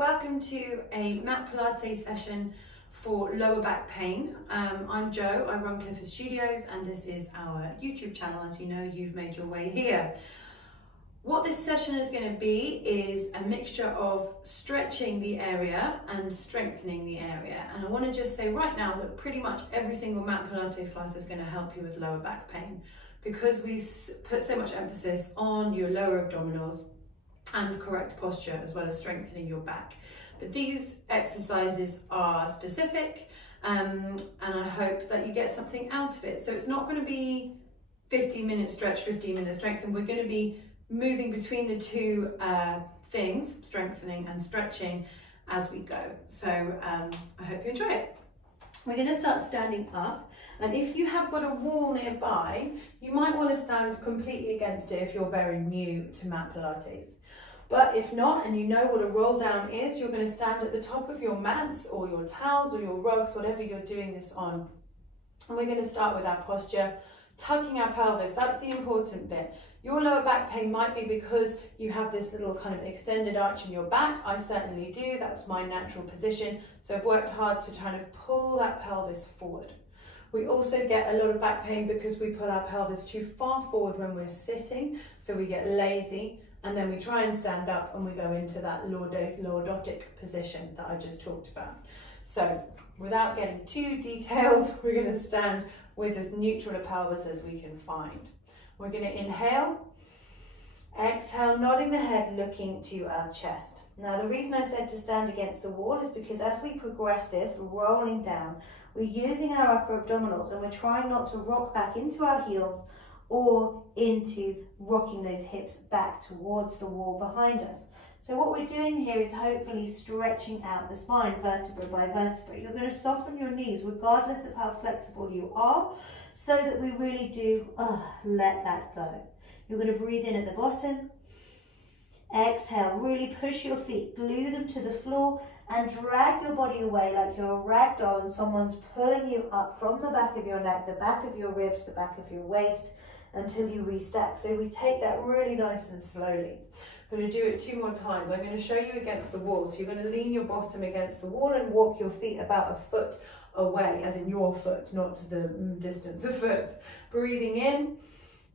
welcome to a mat Pilates session for lower back pain. I'm Jo, I run Clifford Studios, and this is our YouTube channel. As you know, you've made your way here. What this session is going to be is a mixture of stretching the area and strengthening the area. And I want to just say right now that pretty much every single mat Pilates class is going to help you with lower back pain, because we put so much emphasis on your lower abdominals and correct posture, as well as strengthening your back. But these exercises are specific, and I hope that you get something out of it. So it's not going to be 15-minute stretch, 15-minute strengthen. We're going to be moving between the two things, strengthening and stretching, as we go. So I hope you enjoy it. We're going to start standing up, and if you have got a wall nearby, you might want to stand completely against it if you're very new to mat Pilates. But if not, and you know what a roll down is, you're going to stand at the top of your mats or your towels or your rugs, whatever you're doing this on. And we're going to start with our posture, tucking our pelvis. That's the important bit. Your lower back pain might be because you have this little kind of extended arch in your back. I certainly do. That's my natural position. So I've worked hard to kind of pull that pelvis forward. We also get a lot of back pain because we pull our pelvis too far forward when we're sitting. So we get lazy, and then we try and stand up and we go into that lordotic position that I just talked about. So without getting too detailed, we're going to stand with as neutral a pelvis as we can find. We're going to inhale, exhale, nodding the head, looking to our chest. Now, the reason I said to stand against the wall is because as we progress this, rolling down, we're using our upper abdominals, and we're trying not to rock back into our heels or into rocking those hips back towards the wall behind us. So what we're doing here is hopefully stretching out the spine vertebra by vertebra. You're going to soften your knees regardless of how flexible you are, so that we really do let that go. You're going to breathe in at the bottom. Exhale, really push your feet, glue them to the floor, and drag your body away like you're a rag doll and someone's pulling you up from the back of your neck, the back of your ribs, the back of your waist, until you restack. So we take that really nice and slowly. I'm going to do it 2 more times. I'm going to show you against the wall. So you're going to lean your bottom against the wall and walk your feet about a foot away, as in your foot, not to the distance of foot. Breathing in,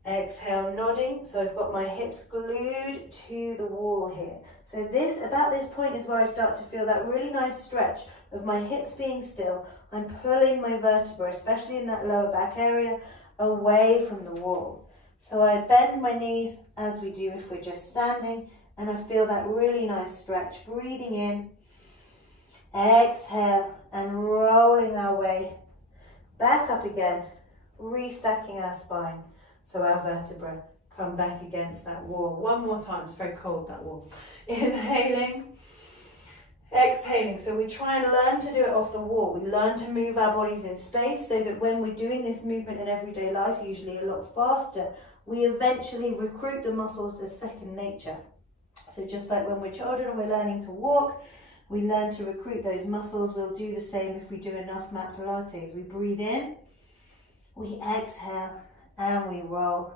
exhale, nodding. So I've got my hips glued to the wall here. So about this point is where I start to feel that really nice stretch of my hips being still. I'm pulling my vertebra, especially in that lower back area, away from the wall. So I bend my knees as we do if we're just standing, and I feel that really nice stretch. Breathing in, exhale, and rolling our way back up again, restacking our spine so our vertebra come back against that wall. 1 more time. It's very cold, that wall. Inhaling, exhaling. So we try and learn to do it off the wall. We learn to move our bodies in space so that when we're doing this movement in everyday life, usually a lot faster, we eventually recruit the muscles as second nature. So just like when we're children and we're learning to walk, we learn to recruit those muscles. We'll do the same if we do enough mat Pilates. We breathe in, we exhale, and we roll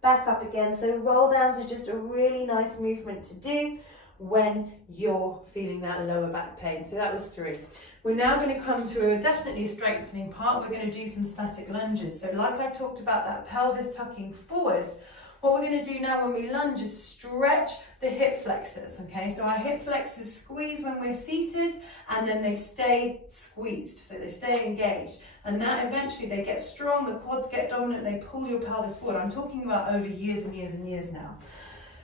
back up again. So roll downs are just a really nice movement to do when you're feeling that lower back pain. So that was 3. We're now going to come to a definitely strengthening part. We're going to do some static lunges. So like I talked about, that pelvis tucking forwards, what we're going to do now when we lunge is stretch the hip flexors, okay? So our hip flexors squeeze when we're seated, and then they stay squeezed, so they stay engaged. And that eventually they get strong, the quads get dominant, they pull your pelvis forward. I'm talking about over years and years and years now.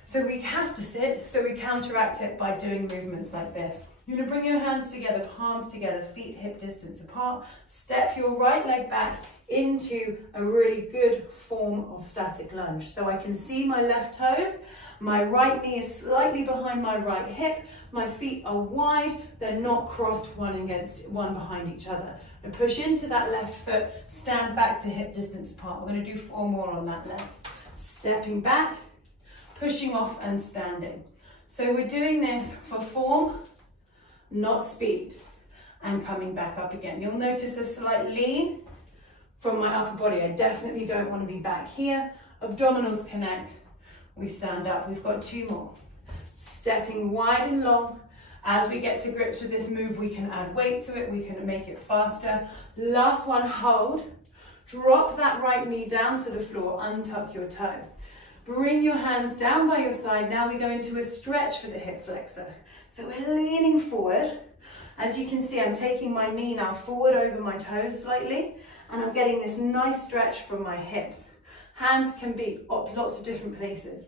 So we have to sit, so we counteract it by doing movements like this. You're going to bring your hands together, palms together, feet hip distance apart. Step your right leg back into a really good form of static lunge. So I can see my left toes, my right knee is slightly behind my right hip, my feet are wide, they're not crossed one behind each other. And push into that left foot, stand back to hip distance apart. We're going to do 4 more on that leg. Stepping back, pushing off and standing. So we're doing this for form, not speed, and coming back up again. You'll notice a slight lean from my upper body. I definitely don't want to be back here. Abdominals connect. We stand up. We've got 2 more. Stepping wide and long As we get to grips with this move, we can add weight to it, we can make it faster. Last one, hold. Drop that right knee down to the floor, untuck your toe. Bring your hands down by your side. Now we go into a stretch for the hip flexor. So we're leaning forward. As you can see, I'm taking my knee now forward over my toes slightly, and I'm getting this nice stretch from my hips. Hands can be up lots of different places.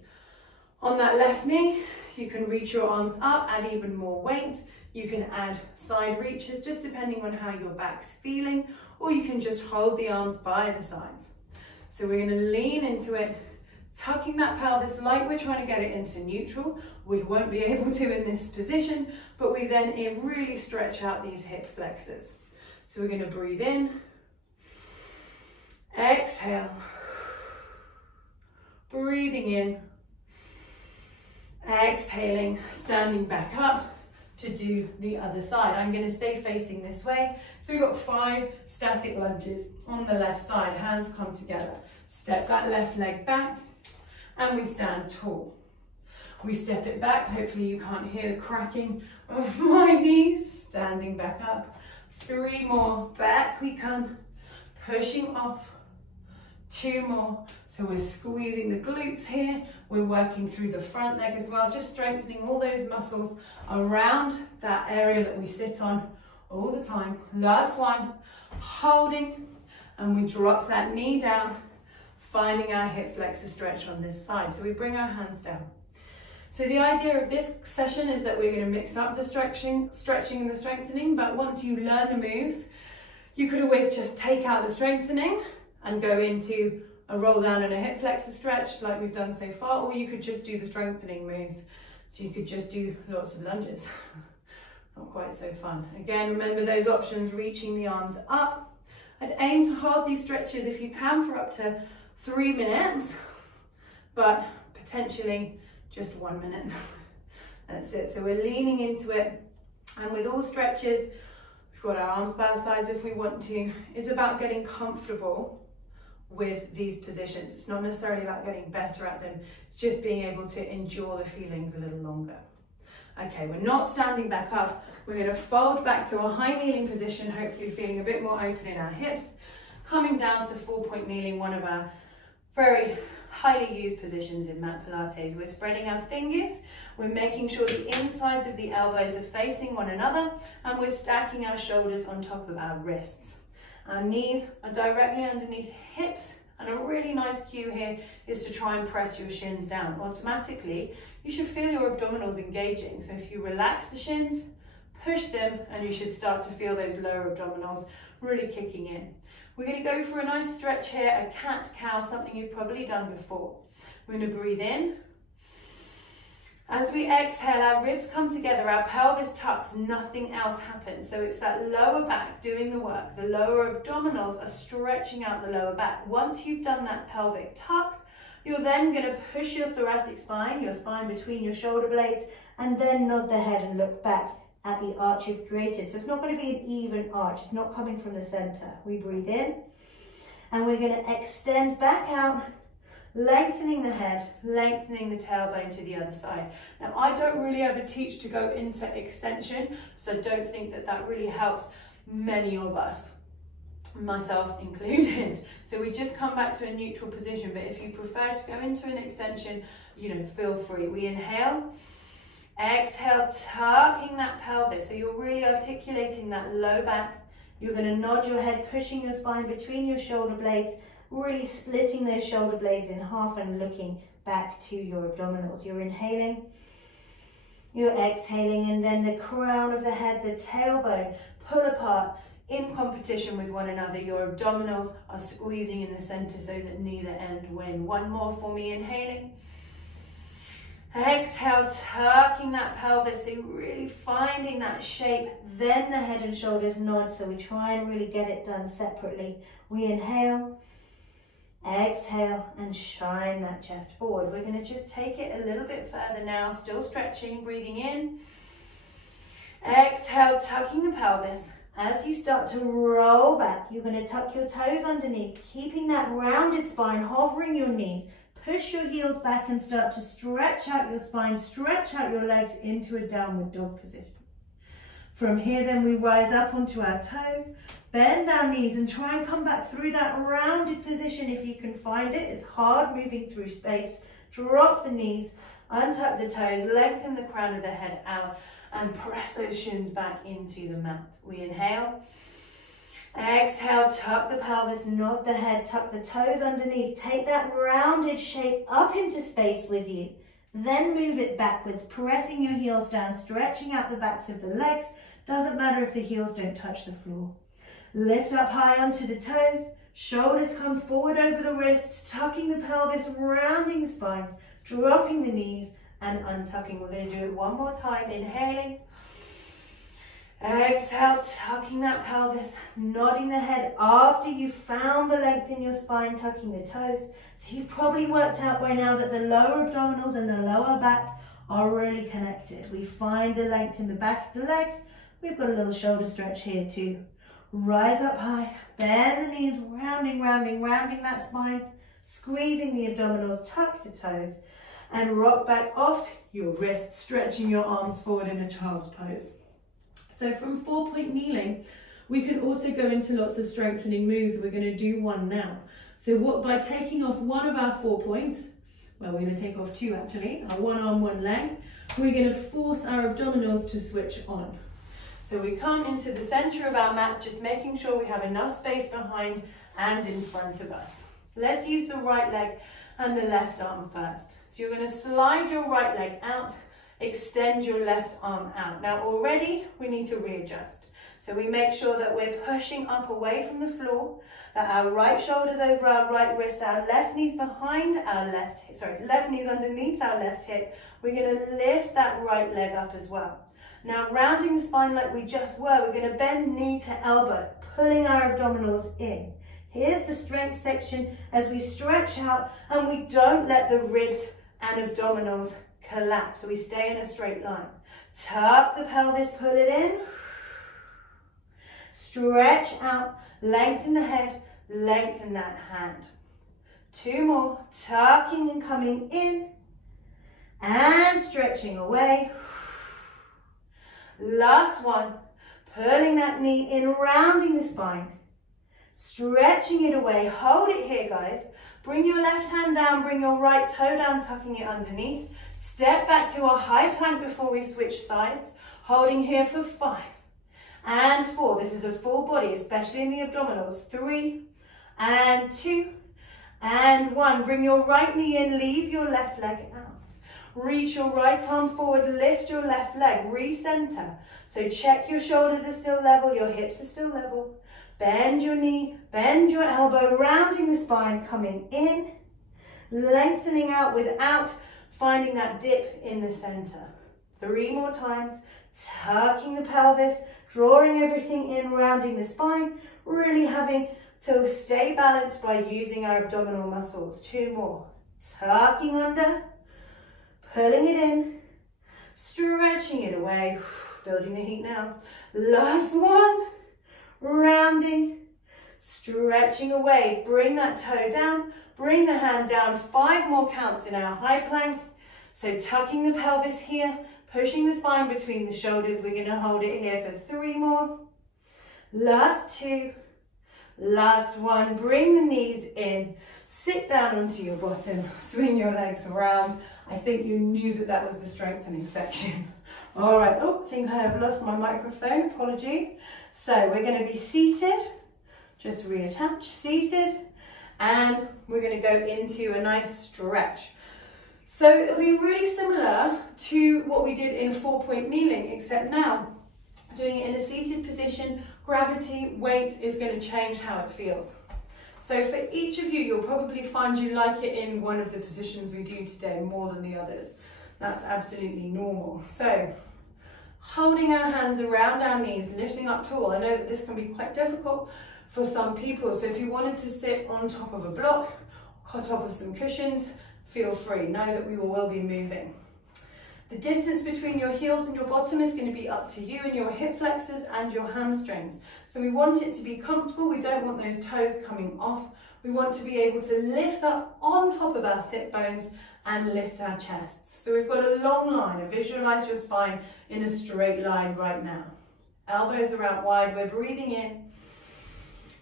On that left knee, you can reach your arms up, add even more weight. You can add side reaches, just depending on how your back's feeling, or you can just hold the arms by the sides. So we're going to lean into it, tucking that pelvis like we're trying to get it into neutral. We won't be able to in this position, but we then really stretch out these hip flexors. So we're going to breathe in, exhale, breathing in, exhaling, standing back up to do the other side. I'm going to stay facing this way. So we've got 5 static lunges on the left side. Hands come together. Step that left leg back and we stand tall. We step it back. Hopefully you can't hear the cracking of my knees. Standing back up. 3 more. Back we come. Pushing off. 2 more. So we're squeezing the glutes here. We're working through the front leg as well, just strengthening all those muscles around that area that we sit on all the time. Last one, holding, and we drop that knee down, finding our hip flexor stretch on this side. So we bring our hands down. So the idea of this session is that we're going to mix up the stretching and the strengthening, but once you learn the moves, you could always just take out the strengthening and go into a roll down and a hip flexor stretch like we've done so far, or you could just do the strengthening moves. So you could just do lots of lunges. Not quite so fun. Again, remember those options, reaching the arms up. I'd aim to hold these stretches if you can for up to 3 minutes, but potentially just 1 minute. That's it. So we're leaning into it. And with all stretches, we've got our arms by our sides if we want to. It's about getting comfortable with these positions. It's not necessarily about getting better at them. It's just being able to endure the feelings a little longer. Okay, we're not standing back up. We're going to fold back to a high kneeling position, hopefully feeling a bit more open in our hips. Coming down to 4-point kneeling, one of our very highly used positions in mat Pilates. We're spreading our fingers. We're making sure the insides of the elbows are facing one another, and we're stacking our shoulders on top of our wrists. Our knees are directly underneath hips, and a really nice cue here is to try and press your shins down. Automatically, you should feel your abdominals engaging. So if you relax the shins, push them, and you should start to feel those lower abdominals really kicking in. We're going to go for a nice stretch here, a cat-cow, something you've probably done before. We're going to breathe in. As we exhale, our ribs come together, our pelvis tucks, nothing else happens. So it's that lower back doing the work. The lower abdominals are stretching out the lower back. Once you've done that pelvic tuck, you're then going to push your thoracic spine, your spine between your shoulder blades, and then nod the head and look back at the arch you've created. So it's not going to be an even arch. It's not coming from the center. We breathe in, and we're going to extend back out, lengthening the head, lengthening the tailbone to the other side. Now, I don't really ever teach to go into extension, so don't think that that really helps many of us, myself included. So we just come back to a neutral position, but if you prefer to go into an extension, feel free. We inhale, exhale, tucking that pelvis. So you're really articulating that low back. You're going to nod your head, pushing your spine between your shoulder blades, really splitting those shoulder blades in half and looking back to your abdominals. You're inhaling, you're exhaling, and then the crown of the head, the tailbone, pull apart in competition with one another. Your abdominals are squeezing in the center so that neither end win. One more for me, inhaling. Exhale, tucking that pelvis, so really finding that shape. Then the head and shoulders nod, so we try and really get it done separately. We inhale, exhale, and shine that chest forward. We're going to just take it a little bit further now, still stretching, breathing in. Exhale, tucking the pelvis. As you start to roll back, you're going to tuck your toes underneath, keeping that rounded spine, hovering your knees. Push your heels back and start to stretch out your spine, stretch out your legs into a downward dog position. From here then we rise up onto our toes, bend our knees and try and come back through that rounded position if you can find it. It's hard moving through space. Drop the knees, untuck the toes, lengthen the crown of the head out and press those shins back into the mat. We inhale, exhale, tuck the pelvis, nod the head, tuck the toes underneath. Take that rounded shape up into space with you. Then move it backwards, pressing your heels down, stretching out the backs of the legs. Doesn't matter if the heels don't touch the floor. Lift up high onto the toes, shoulders come forward over the wrists, tucking the pelvis, rounding the spine, dropping the knees and untucking. We're going to do it one more time, inhaling. Exhale, tucking that pelvis, nodding the head after you've found the length in your spine, tucking the toes. So you've probably worked out by now that the lower abdominals and the lower back are really connected. We find the length in the back of the legs. We've got a little shoulder stretch here too. Rise up high, bend the knees, rounding that spine, squeezing the abdominals, tuck the toes, and rock back off your wrists, stretching your arms forward in a child's pose. So from 4-point kneeling, we can also go into lots of strengthening moves. We're going to do one now. So by taking off one of our 4 points, well, we're going to take off 2 actually, our one arm, one leg, we're going to force our abdominals to switch on. So we come into the center of our mats, just making sure we have enough space behind and in front of us. Let's use the right leg and the left arm first. So you're going to slide your right leg out, extend your left arm out. Now already we need to readjust. So we make sure that we're pushing up away from the floor, that our right shoulder's over our right wrist, our left knee's behind our left knee's underneath our left hip. We're going to lift that right leg up as well. Now rounding the spine like we just were, we're going to bend knee to elbow, pulling our abdominals in. Here's the strength section as we stretch out and we don't let the ribs and abdominals collapse. So we stay in a straight line. Tuck the pelvis, pull it in. Stretch out, lengthen the head, lengthen that hand. 2 more, tucking and coming in and stretching away. Last one, pulling that knee in, rounding the spine, stretching it away. Hold it here, guys. Bring your left hand down, bring your right toe down, tucking it underneath. Step back to a high plank before we switch sides, holding here for 5 and 4. This is a full body, especially in the abdominals. 3 and 2 and 1. Bring your right knee in, leave your left leg out. Reach your right arm forward, lift your left leg, recenter. So check your shoulders are still level, your hips are still level. Bend your knee, bend your elbow, rounding the spine, coming in, lengthening out without finding that dip in the center. 3 more times, tucking the pelvis, drawing everything in, rounding the spine, really having to stay balanced by using our abdominal muscles. 2 more, tucking under, pulling it in, stretching it away, building the heat now. Last one, rounding, stretching away. Bring that toe down, bring the hand down. 5 more counts in our high plank. So tucking the pelvis here, pushing the spine between the shoulders. We're going to hold it here for 3 more. Last 2, last 1. Bring the knees in, sit down onto your bottom, swing your legs around. I think you knew that that was the strengthening section. All right, oh, I think I have lost my microphone, apologies. So we're going to be seated, just reattach, seated, and we're going to go into a nice stretch. So it'll be really similar to what we did in 4-point kneeling, except now, doing it in a seated position, gravity, weight is going to change how it feels. So for each of you, you'll probably find you like it in one of the positions we do today more than the others. That's absolutely normal. So holding our hands around our knees, lifting up tall. I know that this can be quite difficult for some people. So if you wanted to sit on top of a block, on top of some cushions, feel free. Know that we will be moving. The distance between your heels and your bottom is going to be up to you and your hip flexors and your hamstrings. So we want it to be comfortable. We don't want those toes coming off. We want to be able to lift up on top of our sit bones and lift our chests. So we've got a long line. Visualize your spine in a straight line right now. Elbows are out wide, we're breathing in.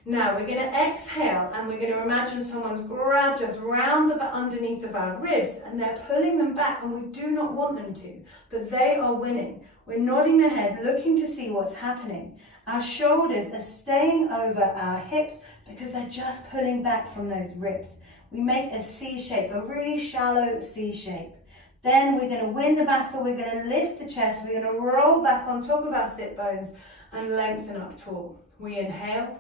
Now we're going to exhale and we're going to imagine someone's grabbed us round the underneath of our ribs and they're pulling them back, and we do not want them to, but they are winning. We're nodding the head, looking to see what's happening. Our shoulders are staying over our hips because they're just pulling back from those ribs. We make a C shape, a really shallow C shape. Then we're going to win the battle, we're going to lift the chest, we're going to roll back on top of our sit bones and lengthen up tall. We inhale,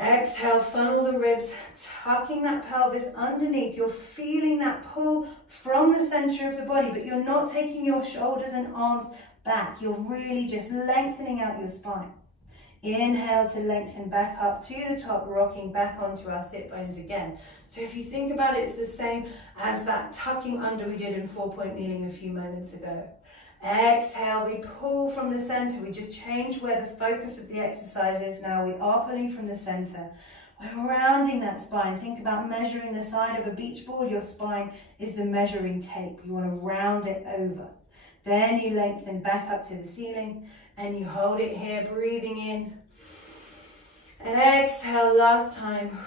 exhale, funnel the ribs, tucking that pelvis underneath. You're feeling that pull from the center of the body, but you're not taking your shoulders and arms back. You're really just lengthening out your spine. Inhale to lengthen back up to the top, rocking back onto our sit bones again. So if you think about it, it's the same as that tucking under we did in 4-point kneeling a few moments ago. Exhale, we pull from the center. We just change where the focus of the exercise is now. We are pulling from the center. We're rounding that spine. Think about measuring the side of a beach ball. Your spine is the measuring tape. You want to round it over. Then you lengthen back up to the ceiling and you hold it here, breathing in. And exhale, last time,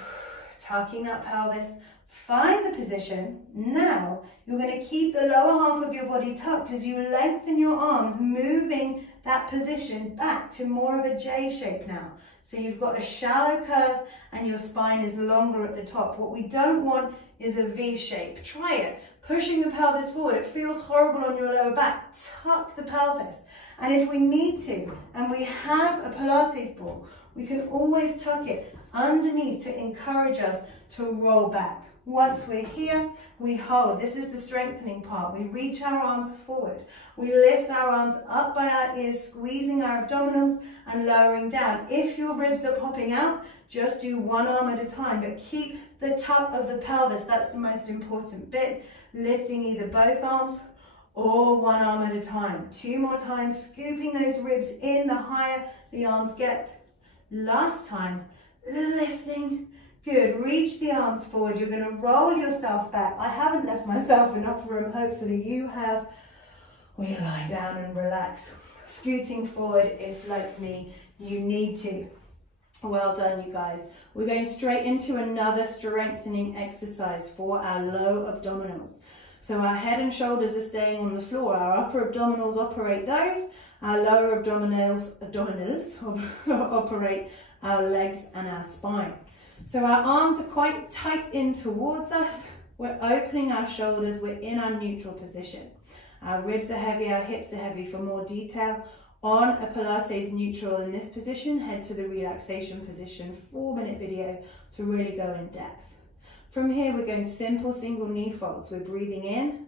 tucking that pelvis. Find the position. Now you're going to keep the lower half of your body tucked as you lengthen your arms, moving that position back to more of a J shape now. So you've got a shallow curve and your spine is longer at the top. What we don't want is a V shape. Try it. Pushing the pelvis forward. It feels horrible on your lower back. Tuck the pelvis. And if we need to, and we have a Pilates ball, we can always tuck it underneath to encourage us to roll back. Once we're here, we hold. This is the strengthening part. We reach our arms forward. We lift our arms up by our ears, squeezing our abdominals and lowering down. If your ribs are popping out, just do one arm at a time, but keep the top of the pelvis. That's the most important bit. Lifting either both arms or one arm at a time. 2 more times, scooping those ribs in, the higher the arms get. Last time, lifting. Good, reach the arms forward. You're going to roll yourself back. I haven't left myself enough room. Hopefully you have. We lie down and relax. Scooting forward if, like me, you need to. Well done, you guys. We're going straight into another strengthening exercise for our low abdominals. So our head and shoulders are staying on the floor. Our upper abdominals operate those. Our lower abdominals operate our legs and our spine. So our arms are quite tight in towards us. We're opening our shoulders. We're in our neutral position. Our ribs are heavy, our hips are heavy. For more detail on a Pilates neutral in this position, head to the relaxation position 4-minute video to really go in depth. From here, we're going simple single knee folds. We're breathing in,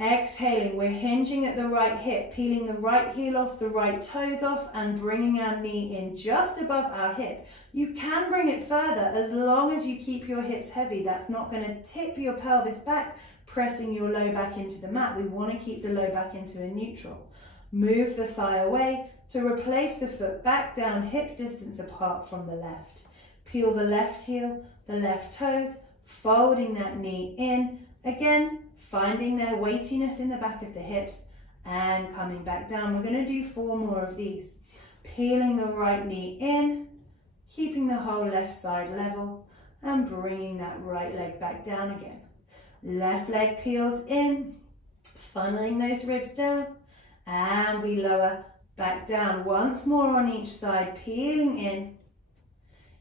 exhaling. We're hinging at the right hip, peeling the right heel off, the right toes off, and bringing our knee in just above our hip. You can bring it further as long as you keep your hips heavy. That's not going to tip your pelvis back, pressing your low back into the mat. We want to keep the low back into a neutral. Move the thigh away to replace the foot back down, hip distance apart from the left. Peel the left heel, the left toes, folding that knee in. Again, finding their weightiness in the back of the hips and coming back down. We're going to do 4 more of these. Peeling the right knee in, keeping the whole left side level and bringing that right leg back down again. Left leg peels in, funneling those ribs down, and we lower back down. Once more on each side, peeling in.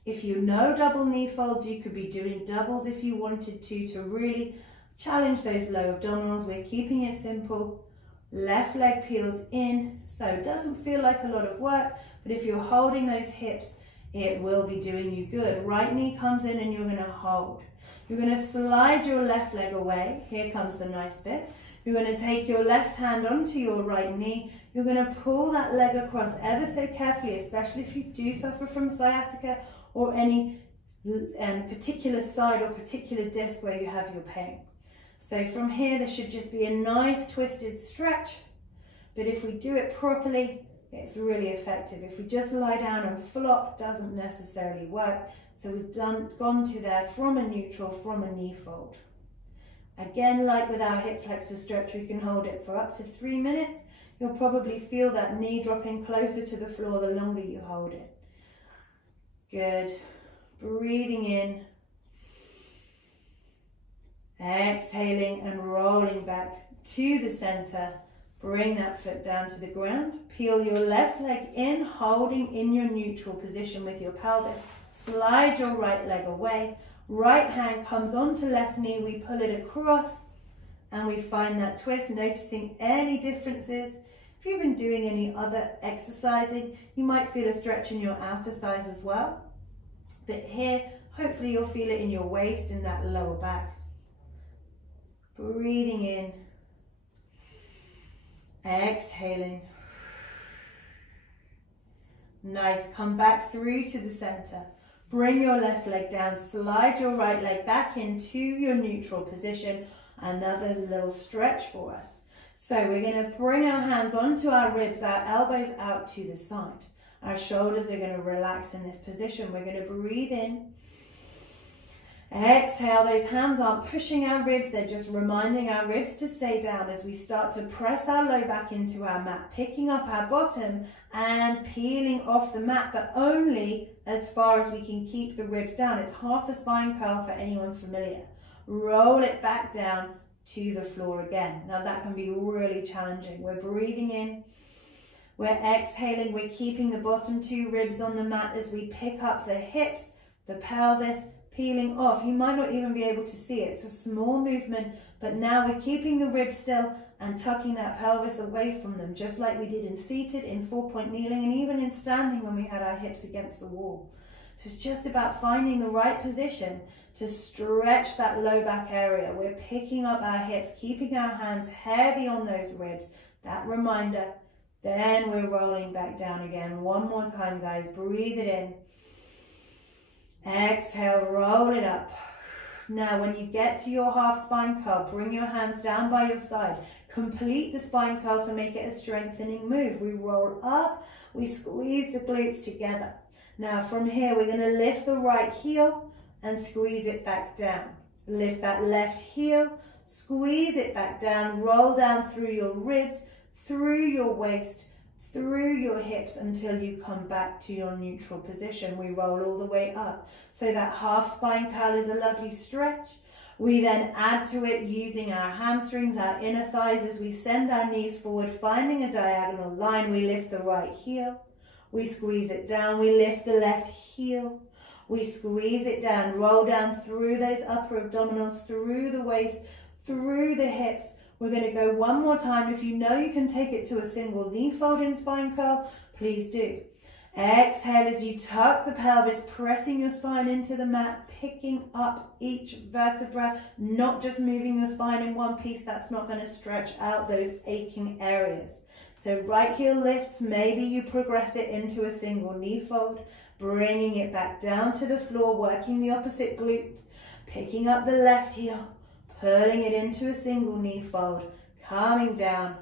If you know double knee folds, you could be doing doubles if you wanted to really challenge those low abdominals. We're keeping it simple. Left leg peels in, so it doesn't feel like a lot of work, but if you're holding those hips, it will be doing you good. Right knee comes in and you're going to hold. You're going to slide your left leg away. Here comes the nice bit. You're going to take your left hand onto your right knee. You're going to pull that leg across ever so carefully, especially if you do suffer from sciatica or any particular side or particular disc where you have your pain. So from here, there should just be a nice twisted stretch, but if we do it properly, it's really effective. If we just lie down and flop, doesn't necessarily work. So we've gone to there from a neutral, from a knee fold. Again, like with our hip flexor stretch, we can hold it for up to 3 minutes. You'll probably feel that knee dropping closer to the floor the longer you hold it. Good. Breathing in. Exhaling and rolling back to the center. Bring that foot down to the ground. Peel your left leg in, holding in your neutral position with your pelvis. Slide your right leg away. Right hand comes onto left knee. We pull it across and we find that twist, noticing any differences. If you've been doing any other exercising, you might feel a stretch in your outer thighs as well. But here, hopefully you'll feel it in your waist, in that lower back. Breathing in. Exhaling. Nice. Come back through to the center. Bring your left leg down. Slide your right leg back into your neutral position. Another little stretch for us. So we're going to bring our hands onto our ribs, our elbows out to the side. Our shoulders are going to relax in this position. We're going to breathe in. Exhale, those hands aren't pushing our ribs, they're just reminding our ribs to stay down as we start to press our low back into our mat, picking up our bottom and peeling off the mat, but only as far as we can keep the ribs down. It's half a spine curl for anyone familiar. Roll it back down to the floor again. Now that can be really challenging. We're breathing in, we're exhaling, we're keeping the bottom two ribs on the mat as we pick up the hips, the pelvis, peeling off. You might not even be able to see it. It's a small movement, but now we're keeping the ribs still and tucking that pelvis away from them, just like we did in seated, in 4-point kneeling, and even in standing when we had our hips against the wall. So it's just about finding the right position to stretch that low back area. We're picking up our hips, keeping our hands heavy on those ribs. That reminder. Then we're rolling back down again. One more time, guys. Breathe it in. Exhale, roll it up. Now, when you get to your half spine curl, bring your hands down by your side. Complete the spine curl to make it a strengthening move. We roll up, we squeeze the glutes together. Now, from here, we're going to lift the right heel and squeeze it back down. Lift that left heel, squeeze it back down, roll down through your ribs, through your waist, through your hips until you come back to your neutral position. We roll all the way up. So that half spine curl is a lovely stretch. We then add to it using our hamstrings, our inner thighs as we send our knees forward, finding a diagonal line. We lift the right heel. We squeeze it down. We lift the left heel. We squeeze it down, roll down through those upper abdominals, through the waist, through the hips. We're going to go one more time. If you know you can take it to a single knee fold in spine curl, please do. Exhale as you tuck the pelvis, pressing your spine into the mat, picking up each vertebra, not just moving your spine in one piece. That's not going to stretch out those aching areas. So right heel lifts, maybe you progress it into a single knee fold, bringing it back down to the floor, working the opposite glute, picking up the left heel, pulling it into a single knee fold, calming down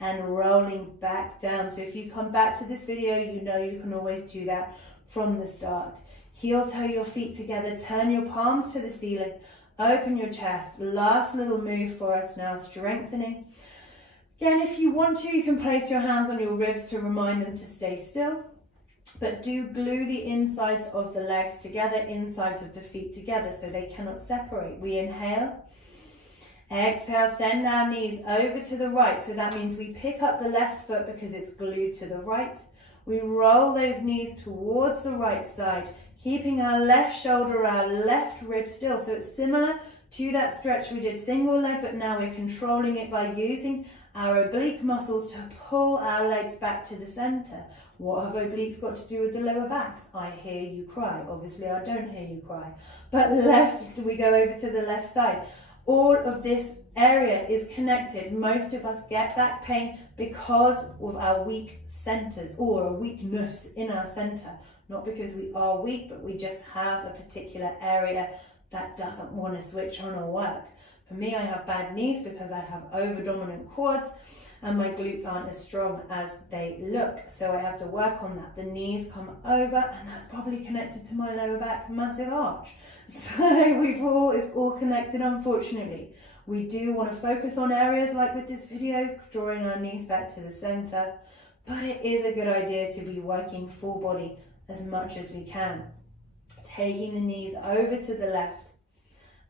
and rolling back down. So if you come back to this video, you know you can always do that from the start. Heel toe your feet together, turn your palms to the ceiling, open your chest. Last little move for us now, strengthening. Again, if you want to, you can place your hands on your ribs to remind them to stay still. But do glue the insides of the legs together, insides of the feet together so they cannot separate. We inhale. Exhale, send our knees over to the right. So that means we pick up the left foot because it's glued to the right. We roll those knees towards the right side, keeping our left shoulder, our left rib still. So it's similar to that stretch we did single leg, but now we're controlling it by using our oblique muscles to pull our legs back to the center. What have obliques got to do with the lower backs? I hear you cry. Obviously, I don't hear you cry. But left, we go over to the left side. All of this area is connected. Most of us get back pain because of our weak centers or a weakness in our center. Not because we are weak, but we just have a particular area that doesn't want to switch on or work. For me, I have bad knees because I have over-dominant quads and my glutes aren't as strong as they look. So I have to work on that. The knees come over and that's probably connected to my lower back, massive arch. So it's all connected, unfortunately. We do want to focus on areas like with this video, drawing our knees back to the center, but it is a good idea to be working full body as much as we can. Taking the knees over to the left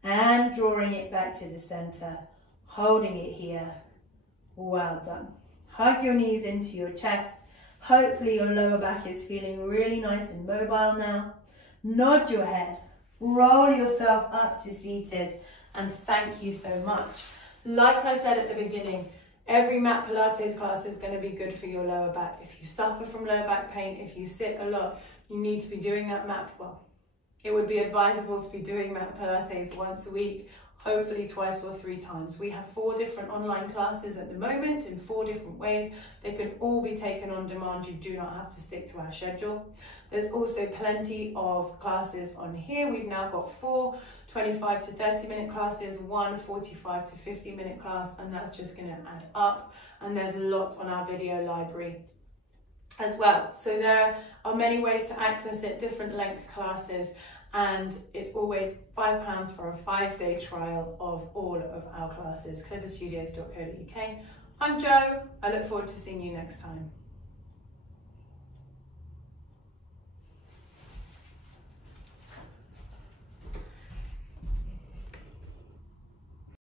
and drawing it back to the center, holding it here. Well done. Hug your knees into your chest. Hopefully your lower back is feeling really nice and mobile now. Nod your head, roll yourself up to seated, and thank you so much. Like I said at the beginning, every mat Pilates class is going to be good for your lower back. If you suffer from lower back pain, if you sit a lot, you need to be doing that mat. Well, it would be advisable to be doing mat Pilates once a week, hopefully twice or 3 times. We have 4 different online classes at the moment in 4 different ways. They can all be taken on demand. You do not have to stick to our schedule. There's also plenty of classes on here. We've now got 4 25 to 30 minute classes, 1 45 to 50 minute class, and that's just going to add up. And there's lots on our video library as well. So there are many ways to access it, different length classes, and it's always £5 for a 5-day trial of all of our classes. cliffordstudios.co.uk. I'm Jo. I look forward to seeing you next time.